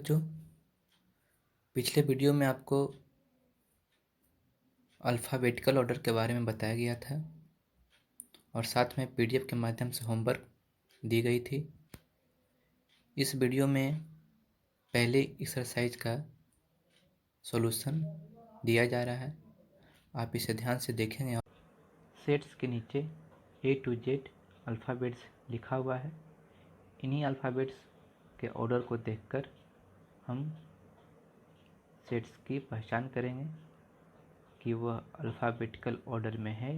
बच्चों, पिछले वीडियो में आपको अल्फ़ाबेटिकल ऑर्डर के बारे में बताया गया था और साथ में पीडीएफ के माध्यम से होमवर्क दी गई थी। इस वीडियो में पहले एक्सरसाइज का सॉल्यूशन दिया जा रहा है। आप इसे ध्यान से देखेंगे। सेट्स के नीचे A to Z अल्फ़ाबेट्स लिखा हुआ है। इन्हीं अल्फ़ाबेट्स के ऑर्डर को देखकर हम सेट्स की पहचान करेंगे कि वह अल्फ़ाबेटिकल ऑर्डर में है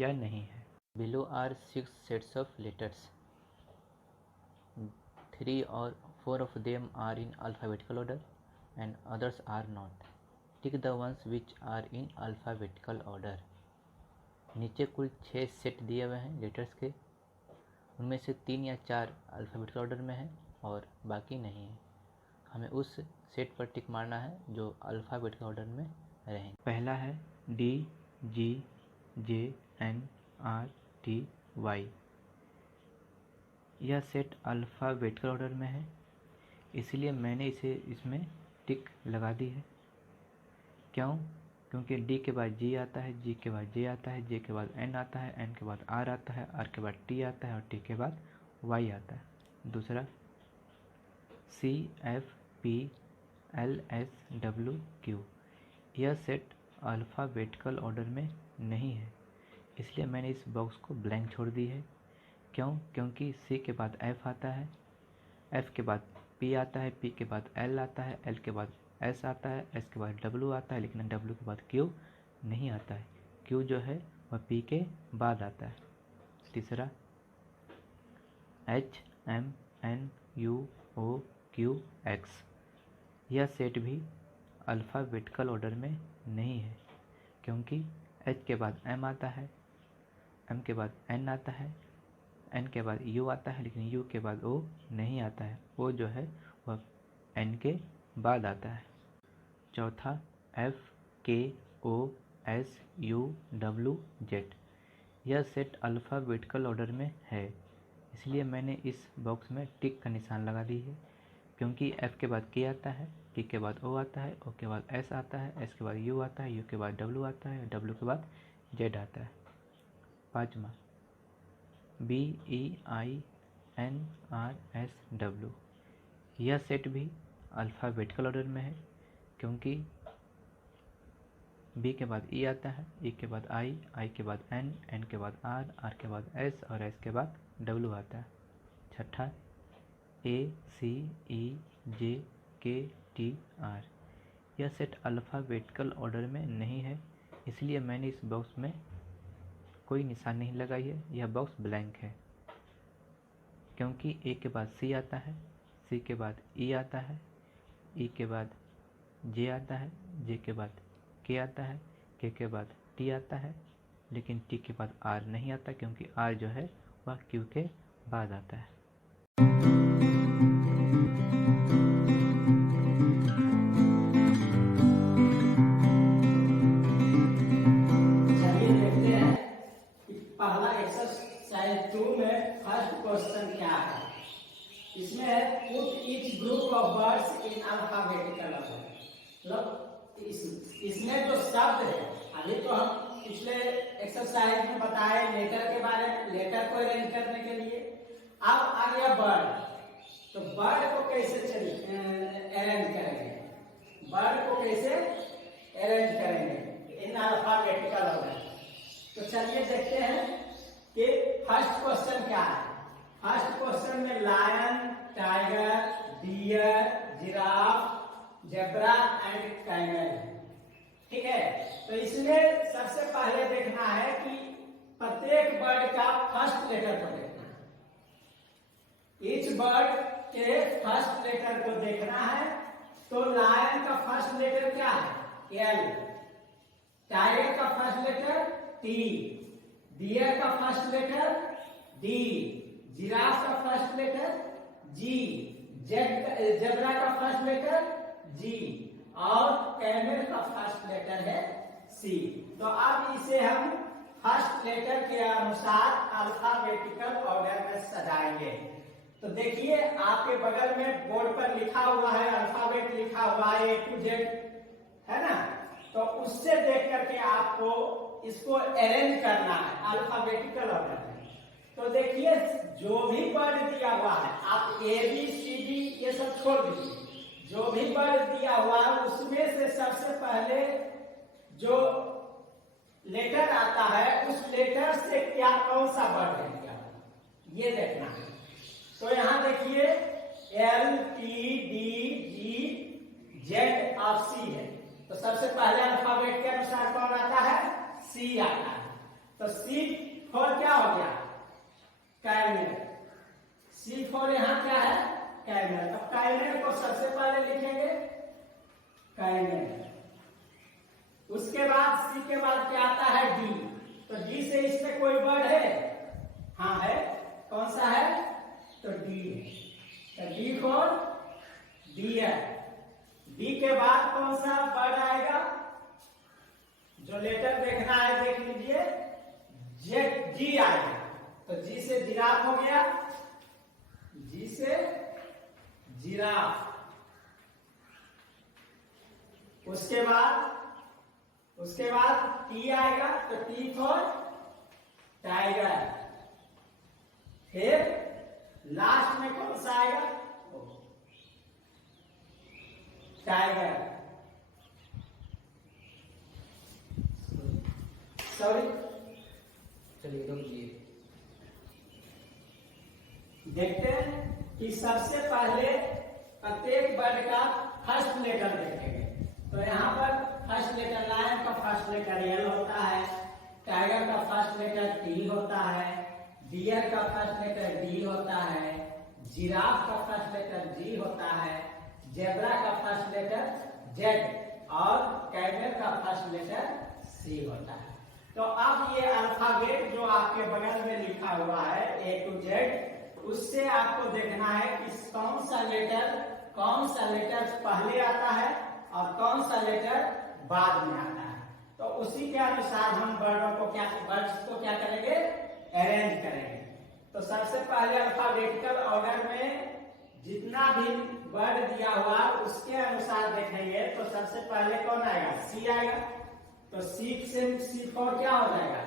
या नहीं है। Below are 6 sets of letters, 3 or 4 of them are in alphabetical order and others are not. Tick the ones which are in alphabetical order. नीचे कुल 6 सेट दिए हुए हैं लेटर्स के, उनमें से 3 या 4 अल्फ़ाबेटिकल ऑर्डर में है और बाकी नहीं है। हमें उस सेट पर टिक मारना है जो अल्फ़ाबेटिकल ऑर्डर में रहेंगे। पहला है D, G, J, N, R, T, Y। यह सेट अल्फ़ाबेटिकल ऑर्डर में है, इसलिए मैंने इसे इसमें टिक लगा दी है। क्यों? क्योंकि D के बाद G आता है, G के बाद J आता है, J के बाद N आता है, N के बाद R आता है, R के बाद T आता है और T के बाद Y आता है। दूसरा C, F, P, L, S, W, Q। यह सेट अल्फ़ाबेटिकल ऑर्डर में नहीं है, इसलिए मैंने इस बॉक्स को ब्लैंक छोड़ दी है। क्यों? क्योंकि C के बाद F आता है, F के बाद P आता है, P के बाद L आता है, L के बाद S आता है, S के बाद W आता है, लेकिन W के बाद Q नहीं आता है। Q जो है वह P के बाद आता है। तीसरा H, M, N, U, O, Q, X। यह सेट भी अल्फ़ाबेटिकल ऑर्डर में नहीं है, क्योंकि H के बाद M आता है, M के बाद N आता है, N के बाद U आता है, लेकिन U के बाद O नहीं आता है। O जो है वह N के बाद आता है। चौथा F, K, O, S, U, W, Z। यह सेट अल्फ़ाबेटिकल ऑर्डर में है, इसलिए मैंने इस बॉक्स में टिक का निशान लगा दी है। क्योंकि F के बाद K आता है, K के बाद O आता है, O के बाद S आता है, S के बाद U आता है, U के बाद W आता है, W के बाद Z आता है। पाँचवा B, E, I, N, R, S, W। यह सेट भी अल्फ़ाबेटिकल ऑर्डर में है, क्योंकि B के बाद E आता है, E के बाद I, I के बाद N, N के बाद R, R के बाद S और S के बाद W आता है। छठा A, C, E, J, K, T, R। यह सेट अल्फ़ाबेटिकल ऑर्डर में नहीं है, इसलिए मैंने इस बॉक्स में कोई निशान नहीं लगाई है। यह बॉक्स ब्लैंक है, क्योंकि A के बाद C आता है, C के बाद E आता है, E के बाद J आता है, J के बाद K आता है, K के बाद T आता है, लेकिन T के बाद R नहीं आता, क्योंकि R जो है वह Q के बाद आता है। चलिए देखते हैं कि पहला एक्सरसाइज 2 में फर्स्ट क्वेश्चन क्या है। इसमें है put each group of words in alphabetical order. मतलब इसमें जो शब्द है, अभी तो हम पिछले एक्सरसाइज में बताए लेटर के बारे में, लेटर को अरेंज करने के लिए। अब आ गया वर्ड, तो वर्ड को कैसे अरेंज करेंगे, वर्ड को कैसे अरेंज करेंगे इन अल्फाबेटिकल ऑर्डर। तो चलिए देखते हैं कि फर्स्ट क्वेश्चन क्या है। फर्स्ट क्वेश्चन में lion, tiger, deer, giraffe, zebra and camel. ठीक है, तो इसमें सबसे पहले देखना है कि प्रत्येक वर्ड का फर्स्ट लेटर को देखना है। ईच वर्ड के फर्स्ट लेटर को देखना है। तो लायन का फर्स्ट लेटर क्या है? एल। टाइगर का फर्स्ट लेटर टी। डियर का फर्स्ट लेटर डी। जिराफ का फर्स्ट लेटर जी। जेब्रा का फर्स्ट लेटर जी और कैमल का फर्स्ट लेटर है सी। तो अब इसे हम फर्स्ट लेटर के अनुसार अल्फाबेटिकल ऑर्डर में सजाएंगे। तो देखिए आपके बगल में बोर्ड पर लिखा हुआ है, अल्फाबेट लिखा हुआ है A to Z, है ना। तो उससे देख करके आपको इसको अरेंज करना है अल्फाबेटिकल ऑर्डर में। तो देखिए जो भी वर्ड दिया हुआ है, आप A B C D ये सब छोड़ दीजिए, जो भी वर्ड दिया हुआ है उसमें से सबसे पहले जो लेटर आता है उस लेटर से क्या कौन सा वर्ड है क्या, ये देखना है। तो यहां देखिए L T D G Z और C है। तो सबसे पहले अल्फाबेट के अनुसार कौन आता है, C आता है। तो C फॉर क्या हो गया, कैमल। C फॉर यहां क्या है, कैमल। तो कैमल को सबसे पहले लिखेंगे कैमल। उसके बाद C के बाद क्या आता है, D। तो D से इसमें कोई वर्ड है, हाँ है, कौन सा है, तो D है। तो D फॉर डियर। D के बाद कौन सा वर्ड आएगा, जो लेटर देखना है देख लीजिए, G आएगा। तो G से जिराफ हो गया, G से जिराफ। उसके बाद T आएगा, तो T फॉर टाइगर। फिर लास्ट में कौन सा आएगा, टाइगर, सॉरी, चलिए रुकिए। देखते हैं कि सबसे पहले प्रत्येक वर्ड का फर्स्ट लेटर देखेंगे। तो यहाँ पर फर्स्ट लेटर, लायन का फर्स्ट लेटर L होता है, टाइगर का फर्स्ट लेटर T होता है, डियर का फर्स्ट लेटर D होता है, जिराफ का फर्स्ट लेटर G होता है, जेब्रा का फर्स्ट लेटर Z और कैमल का फर्स्ट लेटर C होता है। तो अब ये अल्फाबेट जो आपके बगल में लिखा हुआ है A to Z, उससे आपको देखना है कि कौन सा लेटर पहले आता है और कौन सा लेटर बाद में आता है। तो उसी के अनुसार हम वर्ड्स को क्या करेंगे, अरेंज करेंगे। तो सबसे पहले अल्फाबेटिकल ऑर्डर में जितना भी वर्ड दिया हुआ उसके अनुसार देखेंगे। तो सबसे पहले कौन आएगा, C आएगा। तो C फॉर क्या हो जाएगा,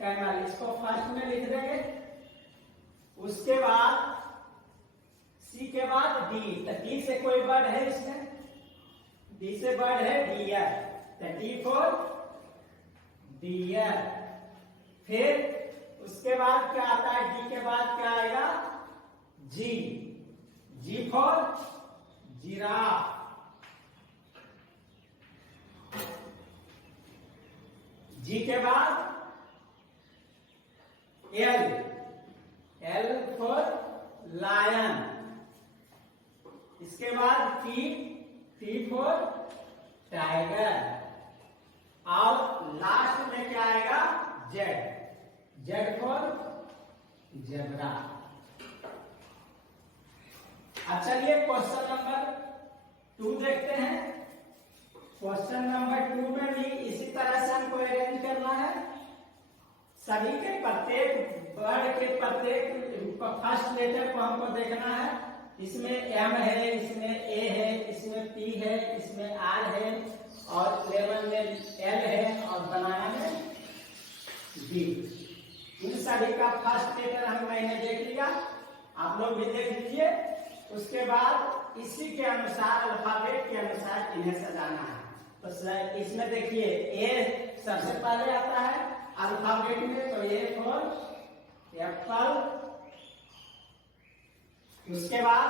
कैमल। इसको फर्स्ट में लिख देंगे। उसके बाद C के बाद D। तो D से कोई वर्ड है इसमें, D से वर्ड है डियर। तो D फॉर डियर। फिर उसके बाद क्या आता है, D के बाद क्या आएगा, G फॉर जिराफ। G के बाद L फॉर लायन। इसके बाद T फॉर टाइगर। और लास्ट में क्या आएगा, Z फॉर जेब्रा। अब चलिए क्वेश्चन नंबर 2 देखते हैं। क्वेश्चन नंबर 2 में भी इसी तरह से हमको अरेंज करना है। सभी के प्रत्येक वर्ड के प्रत्येक फर्स्ट लेटर को हमको देखना है। इसमें M है, इसमें A है, इसमें P है, इसमें R है और लेमन में L है और बनाना में D। इन सभी का फर्स्ट लेटर मैंने देख लिया, आप लोग भी देख लीजिए। उसके बाद इसी के अनुसार अल्फाबेट के अनुसार इन्हें सजाना है। तो इसमें देखिए A सबसे पहले आता है अल्फाबेट में, तो A फॉर एप्पल। उसके बाद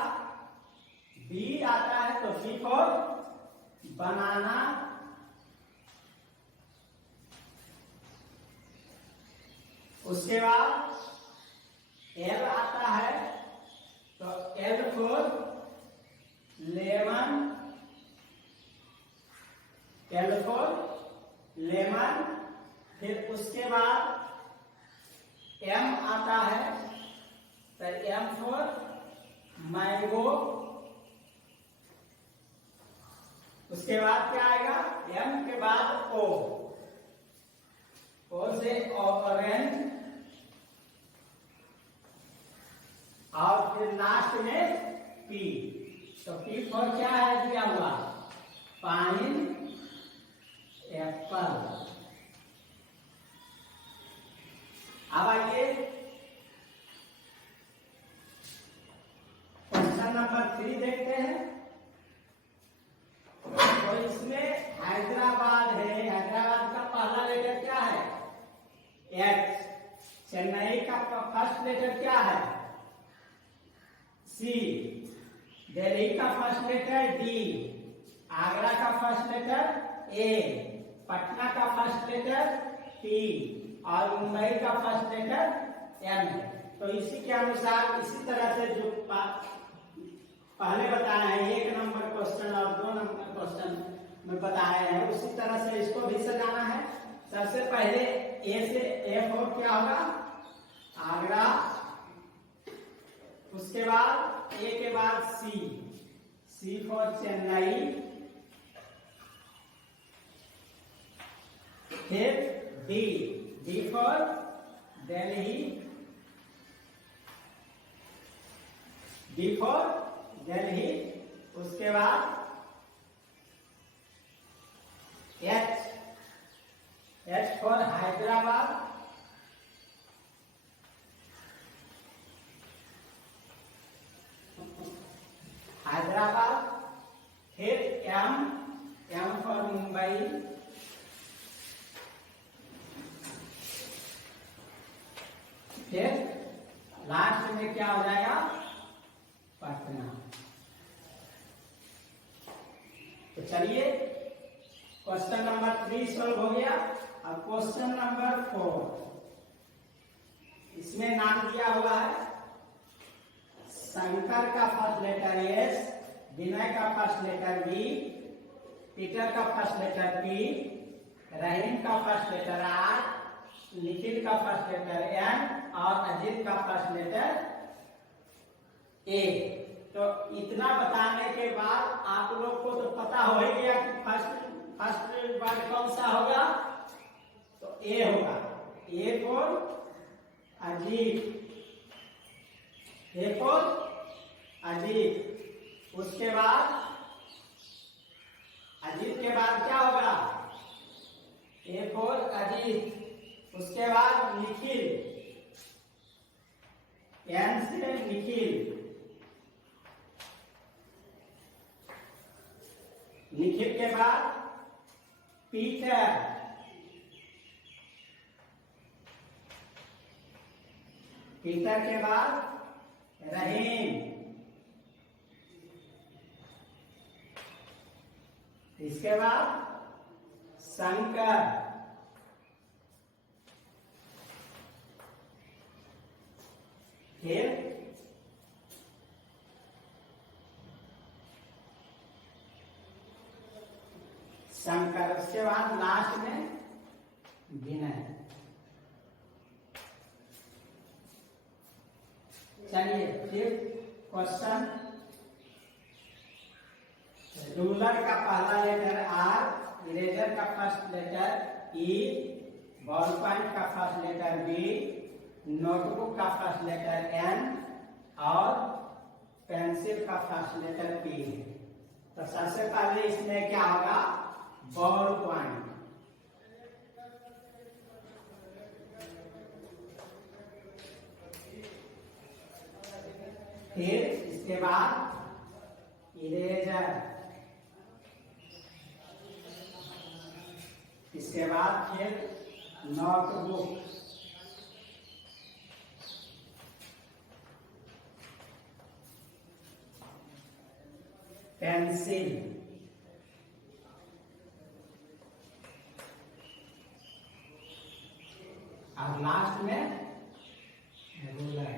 B आता है, तो B फॉर बनाना। उसके बाद L आता है, तो L for lemon. L for lemon. फिर उसके बाद M आता है, तो M फॉर मैंगो। उसके बाद क्या आएगा, M के बाद O से ऑरेंज। और फिर पी। तो पी फॉर क्या है दिया हुआ? Pine Apple. अब आइए क्वेश्चन नंबर 3 देखते हैं। तो इसमें हैदराबाद है, हैदराबाद का पहला लेटर क्या है? एच। चेन्नई का फर्स्ट लेटर क्या है? सी। दिल्ली का फर्स्ट लेटर डी। आगरा का फर्स्ट लेटर ए। पटना का फर्स्ट लेटर पी और मुंबई का फर्स्ट लेटर एम। तो इसी के अनुसार इसी तरह से जो पहले बताया है 1 नंबर क्वेश्चन और 2 नंबर क्वेश्चन में बताया है, उसी तरह से इसको भी सजाना है। सबसे पहले ए से ए फॉर क्या होगा? आगरा। उसके बाद ए के बाद सी, सी फॉर चेन्नई। फिर D, D for Delhi, D for Delhi. उसके बाद H, H for Hyderabad. Hyderabad. फिर एम, एम फॉर मुंबई। फिर लास्ट में क्या हो जाएगा? पटना। तो चलिए क्वेश्चन नंबर 3 सॉल्व हो गया। अब क्वेश्चन नंबर 4, इसमें नाम दिया हुआ है शंकर का फर्स्ट लेटर एस, विनय का फर्स्ट लेटर बी, पीटर का फर्स्ट लेटर पी, रहीम का फर्स्ट लेटर आर, निखिल का फर्स्ट लेटर एन और अजीत का फर्स्ट लेटर ए। तो इतना बताने के बाद आप लोग को तो पता हो ही गया कि फर्स्ट वर्ड कौन सा होगा? तो ए होगा। A for Ajit, A for Ajit. उसके बाद अजीत के बाद क्या होगा? A for Ajit. उसके बाद निखिल, एन से निखिल। निखिल के बाद पीटर, पीटर के बाद रहीम। इसके बाद शंकर। फिर शंकर। उसके बाद लास्ट में विनय। चलिए फिर क्वेश्चन। रूलर का पहला लेटर आर, इरेजर का फर्स्ट लेटर ई, बॉल पॉइंट का फर्स्ट लेटर बी, नोटबुक का फर्स्ट लेटर एन और पेंसिल का फर्स्ट लेटर पी। तो सबसे पहले इसमें क्या होगा? Ball point. फिर इसके बाद इरेजर। इसके बाद फिर नोटबुक। पेंसिल। और लास्ट में रूलर।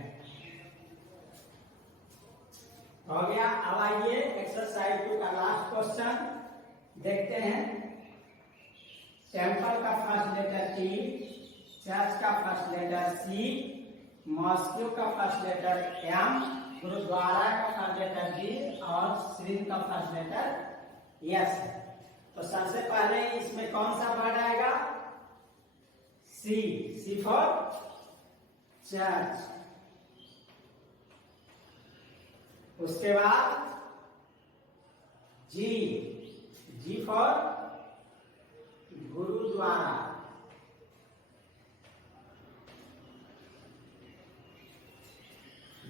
हो गया। अब आइए एक्सरसाइज 2 का लास्ट क्वेश्चन देखते हैं। टेम्पल का फर्स्ट लेटर टी, चर्च का फर्स्ट लेटर सी, मॉस्को का फर्स्ट लेटर एम, गुरुद्वारा का फर्स्ट लेटर डी और श्री का फर्स्ट लेटर यस। तो सबसे पहले इसमें कौन सा वर्ड आएगा? C, C for church. उसके बाद G, G for gurdwara,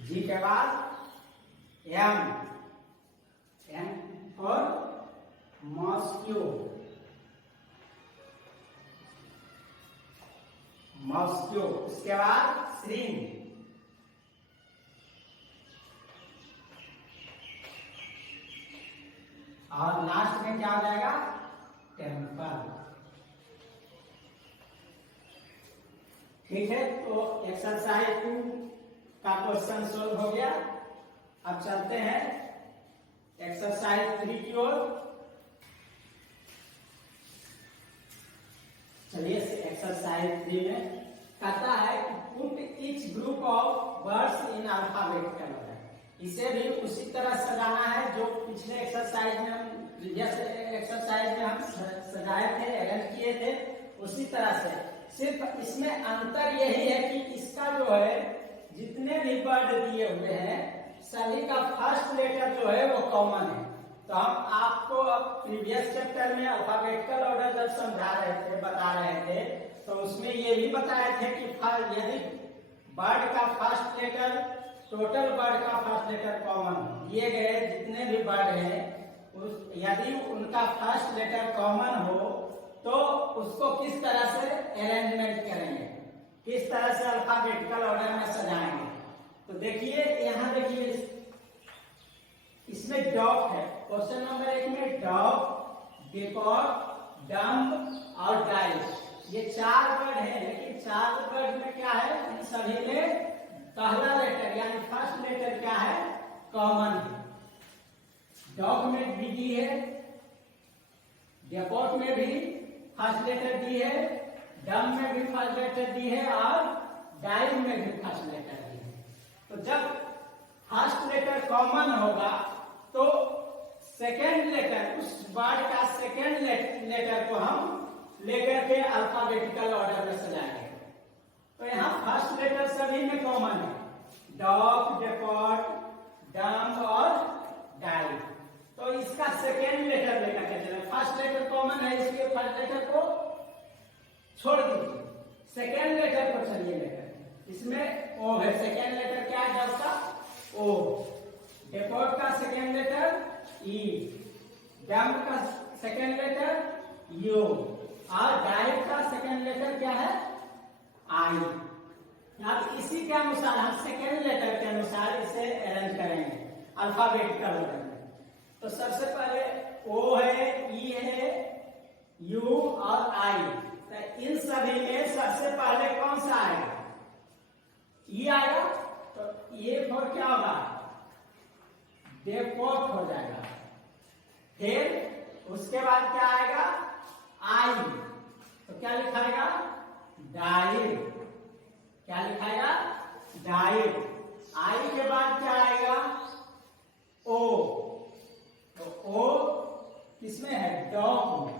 G के बाद M, M for mosque, mosque. उसके बाद श्रीन, और लास्ट में क्या हो जाएगा, टेम्पल। ठीक है, तो एक्सरसाइज 2 का क्वेश्चन सोल्व हो गया। अब चलते हैं एक्सरसाइज 3 की ओर। चलिए एक्सरसाइज 3 में कहता है कि put each group of birds in alphabetical order. इसे भी उसी तरह सजाना है जो पिछले एक्सरसाइज में हम प्रीवियस एक्सरसाइज में हम सजाए थे, अरेंज किए थे, उसी तरह से। सिर्फ इसमें अंतर यही है कि इसका जो है जितने भी वर्ड दिए हुए हैं सभी का फर्स्ट लेटर जो है वो कॉमन है। तो हम आपको अब प्रीवियस चैप्टर में अल्फाबेटिकल ऑर्डर जब समझा रहे थे, बता रहे थे, तो उसमें ये भी बताए थे कि यदि वर्ड का फर्स्ट लेटर, टोटल वर्ड का फर्स्ट लेटर कॉमन दिए गए जितने भी वर्ड हैं, यदि उनका फर्स्ट लेटर कॉमन हो तो उसको किस तरह से अरेंजमेंट करेंगे, किस तरह से अल्फाबेटिकल ऑर्डर में सजाएंगे। तो देखिए यहाँ देखिए इसमें डॉग है, क्वेश्चन नंबर 1 में डॉग, डिकॉक, डम्ब और डाइस, ये 4 वर्ड है। लेकिन 4 वर्ड में क्या है, इन सभी में पहला लेटर यानी फर्स्ट लेटर क्या है, कॉमन है। डॉग में भी डी है, डेपोट में भी फर्स्ट लेटर डी है, डम में भी फर्स्ट लेटर डी है और डाइव में भी फर्स्ट लेटर डी है। तो जब फर्स्ट लेटर कॉमन होगा तो सेकेंड लेटर, उस वर्ड का सेकेंड लेटर को हम लेकर के अल्फाबेटिकल ऑर्डर में सजाएंगे। तो यहाँ फर्स्ट लेटर सभी में कॉमन है, डॉग, डेपोट, डम और डाइव। तो इसका सेकेंड लेटर लेकर के चले, फर्स्ट लेटर कॉमन है इसलिए फर्स्ट लेटर को छोड़ दीजिए, सेकेंड लेटर को चलिए लेकर। इसमें ओ है, सेकेंड लेटर क्या है उसका, ओ। डेपोट का सेकेंड लेटर ई, डम का सेकेंड लेटर यू और डाइव का सेकेंड लेटर क्या है, आई। अब इसी के अनुसार हम सेकेंड लेटर के अनुसार इसे अरेंज करेंगे अल्फाबेटिकल ऑर्डर में। तो सबसे पहले ओ है, ई है, यू और आई। तो इन सभी में सबसे पहले कौन सा आएगा, ई आएगा। तो ये फॉर क्या होगा, डेपोट हो जाएगा। फिर उसके बाद क्या आएगा, आई, तो क्या लिखाएगा, डाइव। क्या लिखाएगा, डाइव। आई के बाद क्या आएगा, ओ। तो ओ किसमें है, डॉग में,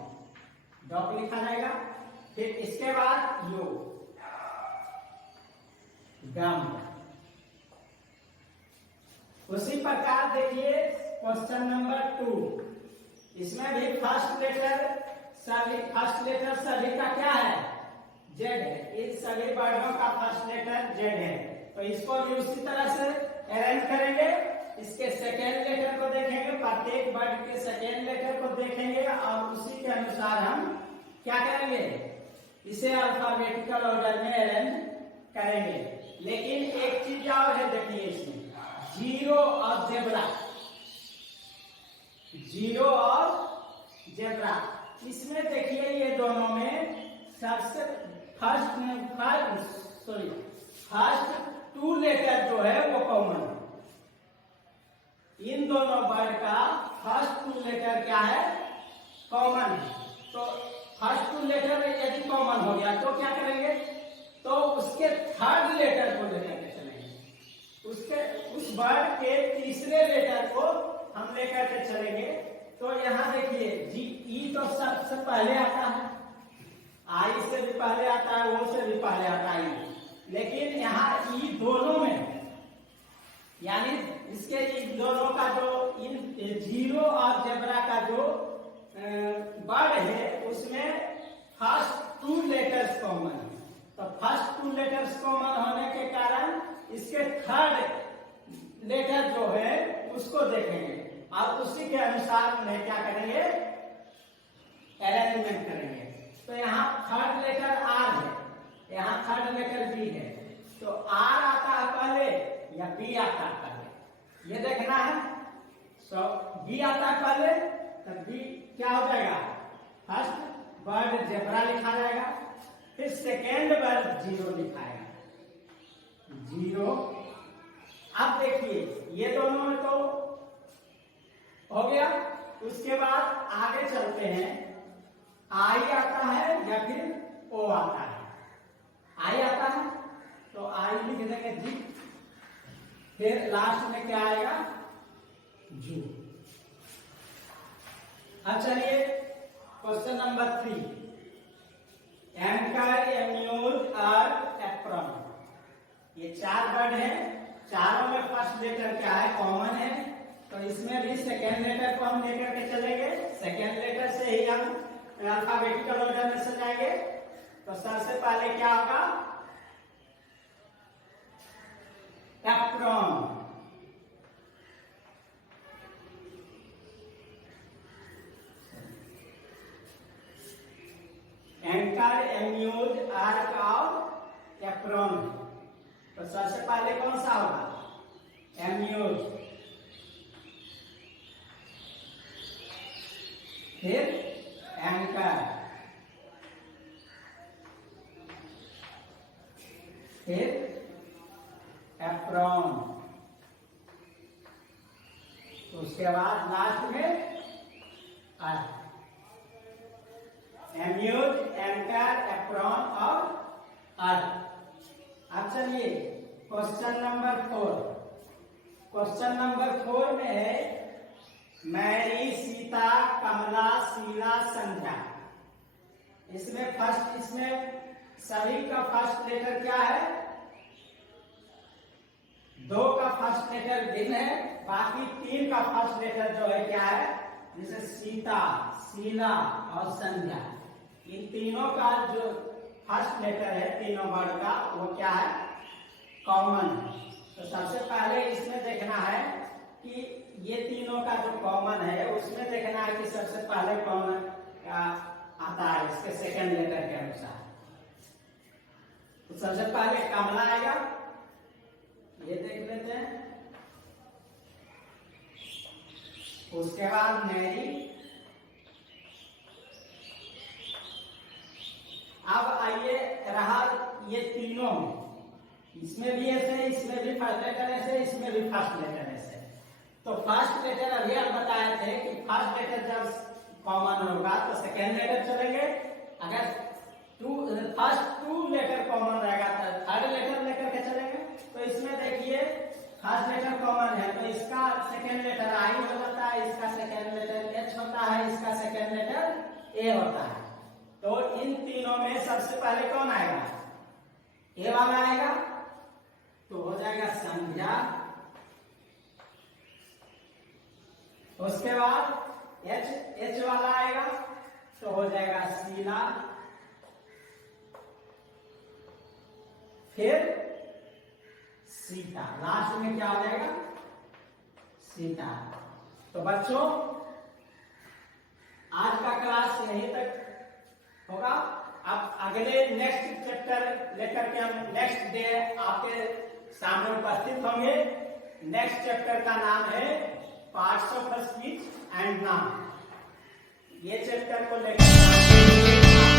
डॉग लिखा जाएगा। फिर इसके बाद यू, डम। उसी प्रकार देखिए क्वेश्चन नंबर 2, इसमें भी फर्स्ट लेटर सभी का क्या है, जेड है। इन सभी वर्डों का फर्स्ट लेटर जेड है। तो इसको भी उसी तरह से अरेंज करेंगे। इसके सेकेंड लेटर को देखेंगे, प्रत्येक वर्ड के सेकेंड लेटर को देखेंगे और उसी के अनुसार हम क्या करेंगे, इसे अल्फाबेटिकल ऑर्डर में अरेंज करेंगे। लेकिन एक चीज और है, देखिए इसमें जीरो और जेब्रा, जीरो और जेब्रा, इसमें देखिए ये दोनों में सबसे फर्स्ट 2 लेटर जो है वो कॉमन है। इन दोनों वर्ड का फर्स्ट 2 लेटर क्या है, कॉमन है। तो फर्स्ट 2 लेटर यदि कॉमन हो गया तो क्या करेंगे, तो उसके थर्ड लेटर को लेकर के चलेंगे, उस वर्ड के तीसरे लेटर को हम लेकर के चलेंगे। तो यहाँ देखिए जी, ई तो सबसे पहले आता है, आई से भी पहले आता है, ओ से भी पहले आता है। लेकिन यहाँ ई दोनों में यानी इसके इन दोनों का जो इन जीरो और जेब्रा का जो वर्ड है उसमें फर्स्ट टू लेटर्स कॉमन है। तो फर्स्ट टू लेटर्स कॉमन होने के कारण इसके थर्ड लेटर जो है उसको देखेंगे और उसी के अनुसार में क्या करेंगे, अरेंजमेंट करेंगे। तो यहाँ थर्ड लेटर आर है, यहाँ थर्ड लेटर बी है, तो आर आता है पहले या बी आता है पहले, ये देखना है। सो बी आता है पहले, तब बी क्या हो जाएगा, फर्स्ट वर्ड जेब्रा लिखा जाएगा, फिर सेकेंड वर्ड जीरो लिखाएगा, जीरो। अब देखिए ये दोनों में तो हो गया। उसके बाद आगे चलते हैं, आई आता है या फिर ओ आता है। आई आता है तो आई लिख देंगे जी, फिर लास्ट में क्या आएगा, जू। अब चलिए क्वेश्चन नंबर 3, एंकर, एम्यूज और एप्रॉन, ये चार वर्ड है, चारों में फर्स्ट लेटर क्या है, कॉमन है। तो इसमें भी सेकेंड लेटर को हम लेकर के चलेंगे, सेकेंड लेटर से ही हम अल्फाबेटिकल ऑर्डर में सजाएंगे। तो सबसे पहले क्या होगा, एप्रॉन, एंकर, एम्यूज, आर्क और एप्रॉन। तो सबसे पहले कौन सा होगा, एम्यूज, फिर एंकर, फिर एप्रॉन, उसके बाद लास्ट में आर्क। एम्यूज, एंकर, एप्रॉन और आर्क। अब चलिए क्वेश्चन नंबर 4, क्वेश्चन नंबर 4 में है मैरी, सीता, कमला, शीला, संध्या। इसमें फर्स्ट, इसमें सभी का फर्स्ट लेटर क्या है, दो का फर्स्ट लेटर दिन है, बाकी तीन का फर्स्ट लेटर जो है क्या है, जैसे सीता, शीला और संध्या, इन तीनों का जो फर्स्ट लेटर है तीनों वर्ड का वो क्या है, कॉमन। तो सबसे पहले इसमें देखना है कि ये तीनों का जो कॉमन है उसमें देखना है कि सबसे पहले कॉमन का आता है इसके सेकेंड लेटर के अनुसार। तो सबसे पहले कमला आएगा, ये देख लेते हैं। उसके बाद मैरी, अब आइए रहा ये तीनों, इसमें भी ऐसे, इसमें भी फर्स्ट लेटर ऐसे, इसमें भी फर्स्ट लेटर ऐसे। तो फर्स्ट लेटर अभी हम बताए थे कि फर्स्ट लेटर जब कॉमन होगा तो सेकेंड लेटर चलेंगे, अगर फर्स्ट टू लेटर कॉमन रहेगा तो थर्ड लेटर लेकर के चलेंगे। तो इसमें देखिए फर्स्ट लेटर कॉमन है तो इसका सेकेंड लेटर आई हो जाता है, इसका सेकेंड लेटर एच होता है, इसका सेकेंड लेटर ए होता है। तो इन तीनों में सबसे पहले कौन आएगा, ए वाला आएगा, तो हो जाएगा संध्या। उसके बाद एच वाला आएगा तो हो जाएगा शीला, फिर सीता, लास्ट में क्या हो जाएगा, सीता। तो बच्चों आज का क्लास यहीं तक होगा। अब अगले नेक्स्ट चैप्टर लेकर के हम नेक्स्ट डे आपके सामने उपस्थित होंगे। नेक्स्ट चैप्टर का नाम है parts of speech and noun. ये चैप्टर को लेकर